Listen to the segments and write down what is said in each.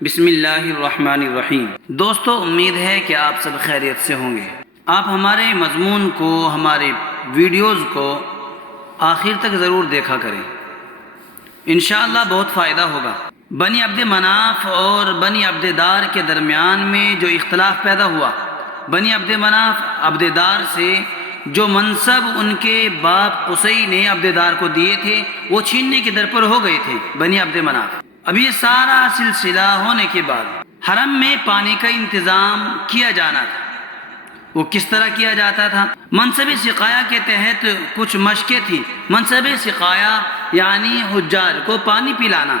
بسم اللہ الرحمن الرحیم۔ دوستو، امید ہے کہ آپ سب خیریت سے ہوں گے۔ آپ ہمارے مضمون کو، ہمارے ویڈیوز کو آخر تک ضرور دیکھا کریں، انشاءاللہ بہت فائدہ ہوگا۔ بنی عبد مناف اور بنی عبد دار کے درمیان میں جو اختلاف پیدا ہوا، بنی عبد مناف عبد دار سے جو منصب ان کے باپ قصی نے عبد دار کو دیے تھے وہ چھیننے کے در پر ہو گئے تھے بنی عبد مناف۔ اب یہ سارا سلسلہ ہونے کے بعد حرم میں پانی کا انتظام کیا جانا تھا۔ وہ کس طرح کیا جاتا تھا؟ منصب سقایا کے تحت کچھ مشقیں تھیں۔ منصب سقایا یعنی حجاج کو پانی پلانا،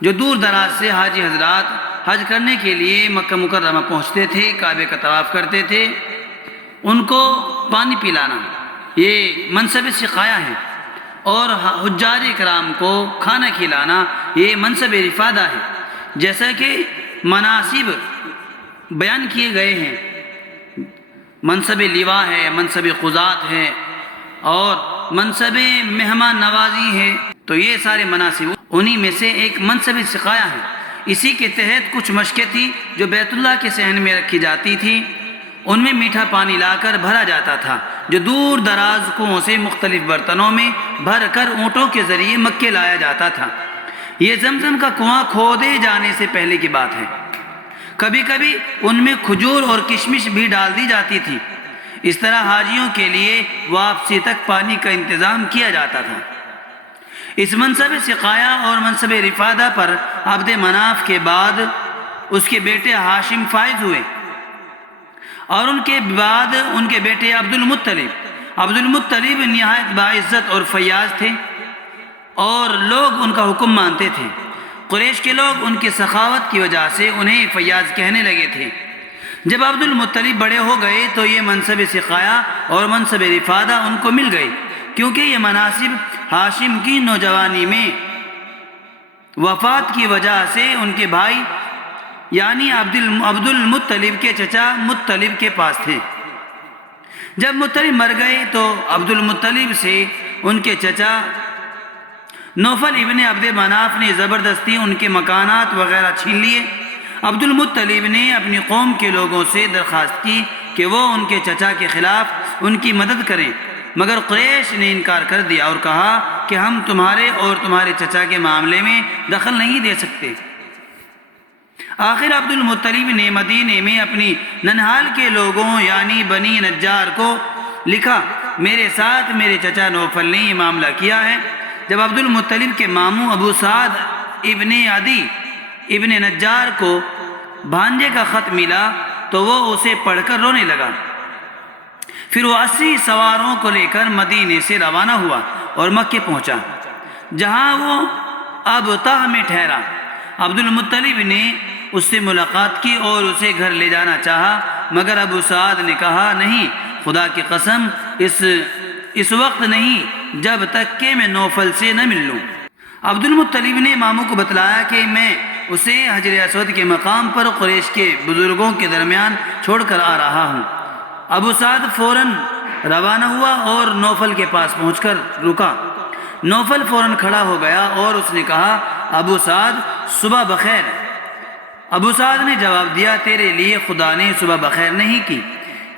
جو دور دراز سے حاجی حضرات حج کرنے کے لیے مکہ مکرمہ پہنچتے تھے، کعبے کا طواف کرتے تھے، ان کو پانی پلانا یہ منصب سقایا ہے، اور حجاج کرام کو کھانا کھلانا یہ منصب رفادہ ہے۔ جیسا کہ مناصب بیان کیے گئے ہیں، منصب لواء ہے، منصب قضات ہے، اور منصب مہمان نوازی ہے، تو یہ سارے مناصب انہی میں سے ایک منصب سقایا ہے۔ اسی کے تحت کچھ مشقیں تھیں جو بیت اللہ کے صحن میں رکھی جاتی تھی، ان میں میٹھا پانی لا کر بھرا جاتا تھا، جو دور دراز کنووں سے مختلف برتنوں میں بھر کر اونٹوں کے ذریعے مکے لایا جاتا تھا۔ یہ زمزم کا کنواں کھودے جانے سے پہلے کی بات ہے۔ کبھی کبھی ان میں کھجور اور کشمش بھی ڈال دی جاتی تھی۔ اس طرح حاجیوں کے لیے واپسی تک پانی کا انتظام کیا جاتا تھا۔ اس منصب سقایا اور منصب رفادہ پر عبد مناف کے بعد اس کے بیٹے ہاشم فائز ہوئے، اور ان کے بعد ان کے بیٹے عبد المطلب نہایت باعزت اور فیاض تھے، اور لوگ ان کا حکم مانتے تھے۔ قریش کے لوگ ان کی سخاوت کی وجہ سے انہیں فیاض کہنے لگے تھے۔ جب عبد المطلب بڑے ہو گئے تو یہ منصب سقایا اور منصب رفادہ ان کو مل گئے، کیونکہ یہ مناصب ہاشم کی نوجوانی میں وفات کی وجہ سے ان کے بھائی یعنی عبد المطلب کے چچا مطلب کے پاس تھے۔ جب مطلب مر گئے تو عبد المطلب سے ان کے چچا نوفل ابن عبد مناف نے زبردستی ان کے مکانات وغیرہ چھین لیے۔ عبد المطلب نے اپنی قوم کے لوگوں سے درخواست کی کہ وہ ان کے چچا کے خلاف ان کی مدد کریں، مگر قریش نے انکار کر دیا اور کہا کہ ہم تمہارے اور تمہارے چچا کے معاملے میں دخل نہیں دے سکتے۔ آخر عبد المطلب نے مدینے میں اپنی ننہال کے لوگوں یعنی بنی نجار کو لکھا، میرے ساتھ میرے چچا نوفل نے یہ معاملہ کیا ہے۔ جب عبد المطلب کے ماموں ابو سعد ابن عدی ابن نجار کو بھانجے کا خط ملا تو وہ اسے پڑھ کر رونے لگا۔ پھر وہ 80 سواروں کو لے کر مدینے سے روانہ ہوا اور مکے پہنچا، جہاں وہ ابطح میں ٹھہرا۔ عبد المطلب نے اس سے ملاقات کی اور اسے گھر لے جانا چاہا، مگر ابو سعد نے کہا نہیں، خدا کی قسم اس وقت نہیں جب تک کہ میں نوفل سے نہ مل لوں۔ عبد المطلب نے ماموں کو بتلایا کہ میں اسے حجر اسود کے مقام پر قریش کے بزرگوں کے درمیان چھوڑ کر آ رہا ہوں۔ ابو سعد فوراً روانہ ہوا اور نوفل کے پاس پہنچ کر رکا۔ نوفل فوراً کھڑا ہو گیا اور اس نے کہا، ابو سعد صبح بخیر۔ ابو سعد نے جواب دیا، تیرے لیے خدا نے صبح بخیر نہیں کی۔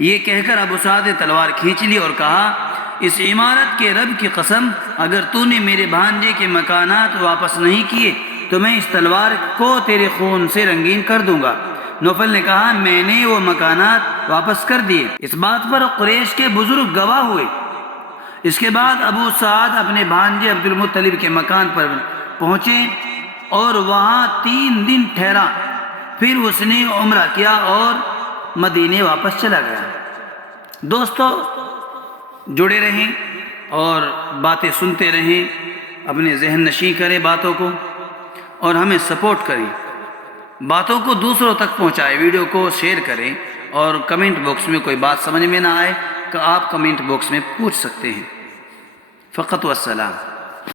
یہ کہہ کر ابو سعد نے تلوار کھینچ لی اور کہا، اس عمارت کے رب کی قسم، اگر تو نے میرے بھانجے کے مکانات واپس نہیں کیے تو میں اس تلوار کو تیرے خون سے رنگین کر دوں گا۔ نوفل نے کہا، میں نے وہ مکانات واپس کر دیے۔ اس بات پر قریش کے بزرگ گواہ ہوئے۔ اس کے بعد ابو سعد اپنے بھانجے عبد المطلب کے مکان پر پہنچے اور وہاں 3 دن ٹھہرا۔ پھر اس نے عمرہ کیا اور مدینے واپس چلا گیا۔ دوستو، جڑے رہیں اور باتیں سنتے رہیں، اپنے ذہن نشین کریں باتوں کو، اور ہمیں سپورٹ کریں، باتوں کو دوسروں تک پہنچائیں، ویڈیو کو شیئر کریں، اور کمنٹ باکس میں کوئی بات سمجھ میں نہ آئے کہ آپ کمنٹ باکس میں پوچھ سکتے ہیں۔ فقط والسلام۔